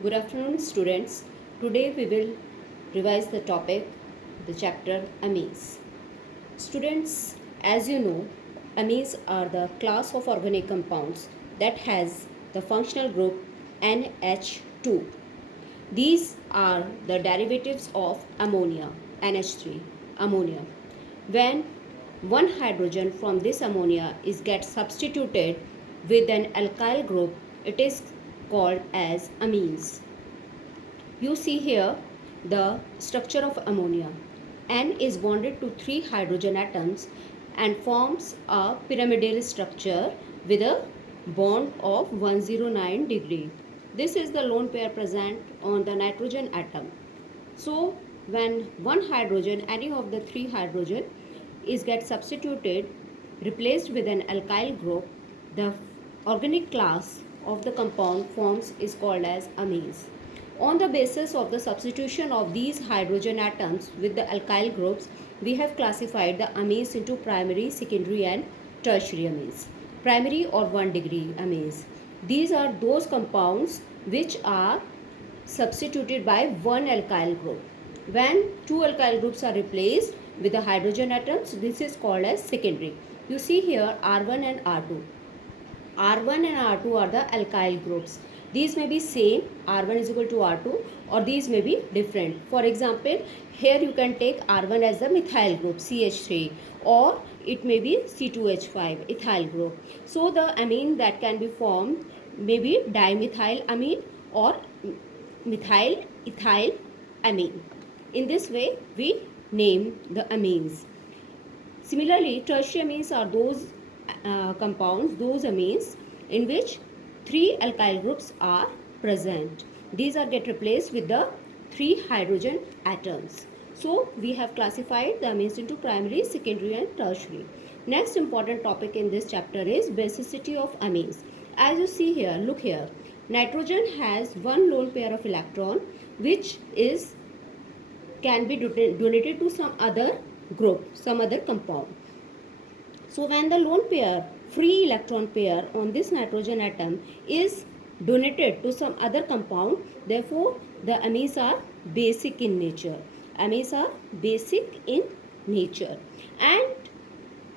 Good afternoon, students. Today we will revise the topic, the chapter amines. Students, as you know, amines are the class of organic compounds that has the functional group NH2. These are the derivatives of ammonia, NH3, ammonia. When one hydrogen from this ammonia is get substituted with an alkyl group, it is called as amines. You see here the structure of ammonia. N is bonded to 3 hydrogen atoms and forms a pyramidal structure with a bond of 109 degree. This is the lone pair present on the nitrogen atom. So when one hydrogen, any of the 3 hydrogen is get substituted, replaced with an alkyl group, the organic class of the compound forms is called as amines. On the basis of the substitution of these hydrogen atoms with the alkyl groups, we have classified the amines into primary, secondary and tertiary amines. Primary or 1 degree amines. These are those compounds which are substituted by one alkyl group. When two alkyl groups are replaced with the hydrogen atoms, this is called as secondary. You see here R1 and R2. R1 and R2 are the alkyl groups. These may be same, R1 is equal to R2, or these may be different. For example, here you can take R1 as the methyl group, CH3, or it may be C2H5, ethyl group. So the amine that can be formed may be dimethyl amine or methyl ethyl amine. In this way, we name the amines. Similarly, tertiary amines are those compounds, those amines in which 3 alkyl groups are present. These are get replaced with the 3 hydrogen atoms. So, we have classified the amines into primary, secondary and tertiary. Next important topic in this chapter is basicity of amines. As you see here, look here. Nitrogen has one lone pair of electron which is can be donated to some other group, some other compound. So when the lone pair, free electron pair on this nitrogen atom is donated to some other compound, therefore the amines are basic in nature. Amines are basic in nature. And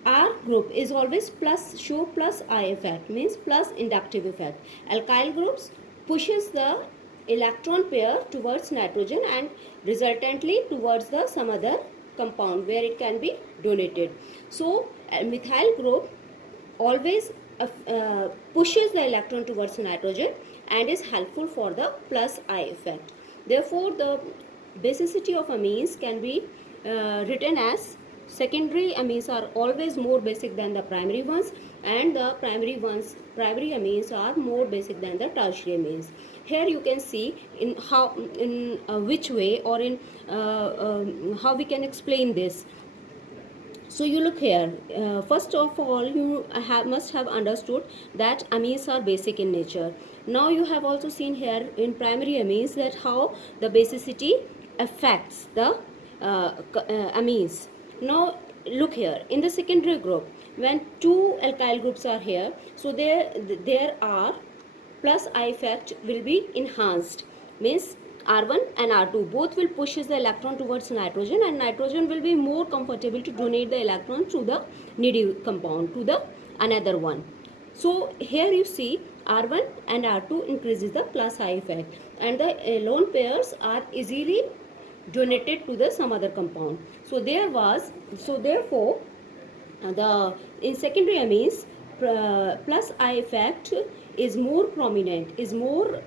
R group is always plus, show plus I effect, means plus inductive effect. Alkyl groups pushes the electron pair towards nitrogen and resultantly towards the some other compound where it can be donated. So methyl group always pushes the electron towards nitrogen and is helpful for the plus I effect. Therefore the basicity of amines can be written as secondary amines are always more basic than the primary ones, and the primary amines are more basic than the tertiary amines. Here you can see in how, in which way, or in how we can explain this. So you look here, first of all you must have understood that amines are basic in nature. Now you have also seen here in primary amines that how the basicity affects the amines. Now look here, in the secondary group, when two alkyl groups are here, so there are plus I effect will be enhanced, means R1 and R2 both will push the electron towards nitrogen, and nitrogen will be more comfortable to donate the electron to the needy compound, to the another one. So here you see R1 and R2 increases the plus I effect, and the lone pairs are easily donated to the some other compound. So therefore the in secondary amines plus I effect is more prominent, is more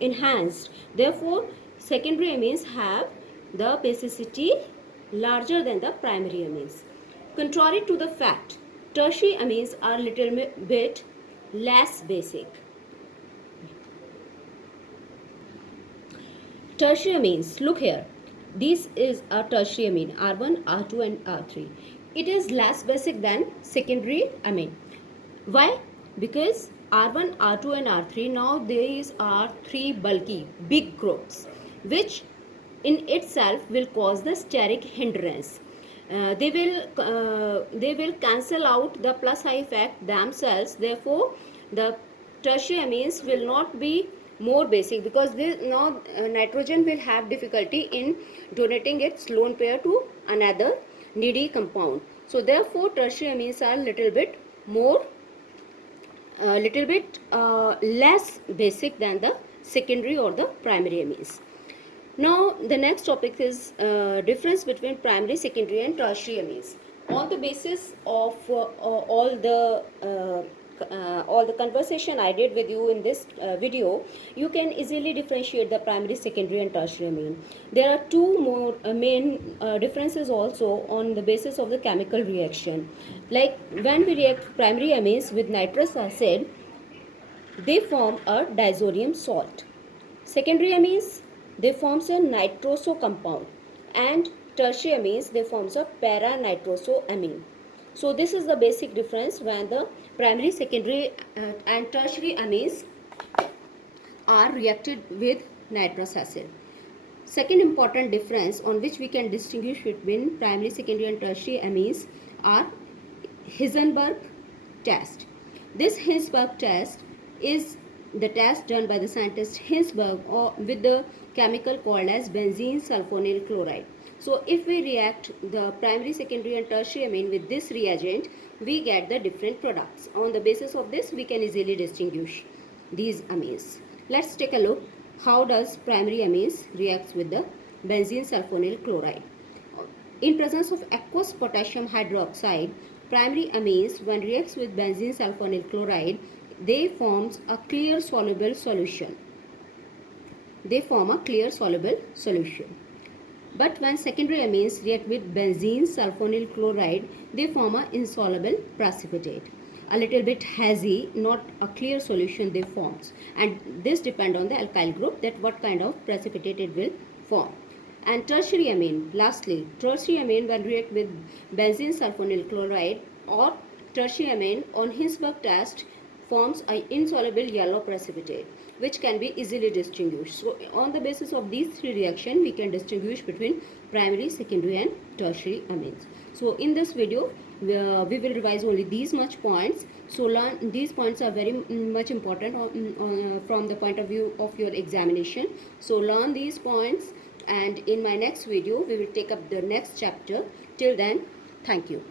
enhanced. Therefore secondary amines have the basicity larger than the primary amines. Contrary to the fact, tertiary amines are little bit less basic. Tertiary amines, look here, this is a tertiary amine R1, R2 and R3. It is less basic than secondary amine. Why? Because R1, R2 and R3, now these are 3 bulky big groups which in itself will cause the steric hindrance. They will cancel out the plus I effect themselves. Therefore the tertiary amines will not be more basic, because this now nitrogen will have difficulty in donating its lone pair to another needy compound. So therefore tertiary amines are little bit less basic than the secondary or the primary amines. Now the next topic is difference between primary, secondary and tertiary amines. On the basis of all the conversation I did with you in this video, you can easily differentiate the primary, secondary and tertiary amine. There are two more main differences also on the basis of the chemical reaction. Like when we react primary amines with nitrous acid, they form a disodium salt. Secondary amines, they forms a nitroso compound, and tertiary amines, they forms a para-nitrosoamine. So this is the basic difference when the primary, secondary and tertiary amines are reacted with nitrous acid. Second important difference on which we can distinguish between primary, secondary and tertiary amines are Heisenberg test. This Heisenberg test is the test done by the scientist Heisenberg with the chemical called as benzene sulfonyl chloride. So if we react the primary, secondary and tertiary amine with this reagent, we get the different products. On the basis of this, we can easily distinguish these amines. Let's take a look how does primary amines reacts with the benzene sulfonyl chloride. In presence of aqueous potassium hydroxide, primary amines when reacts with benzene sulfonyl chloride, they forms a clear soluble solution. They form a clear soluble solution. But when secondary amines react with benzene sulfonyl chloride, they form an insoluble precipitate. A little bit hazy, not a clear solution they forms. And this depends on the alkyl group that what kind of precipitate it will form. And tertiary amine, lastly, tertiary amine when react with benzene sulfonyl chloride or tertiary amine on Heisenberg test forms an insoluble yellow precipitate, which can be easily distinguished. So on the basis of these three reactions, we can distinguish between primary, secondary and tertiary amines. So in this video, we will revise only these much points. So learn these points are very much important from the point of view of your examination. So learn these points, and in my next video, we will take up the next chapter. Till then, thank you.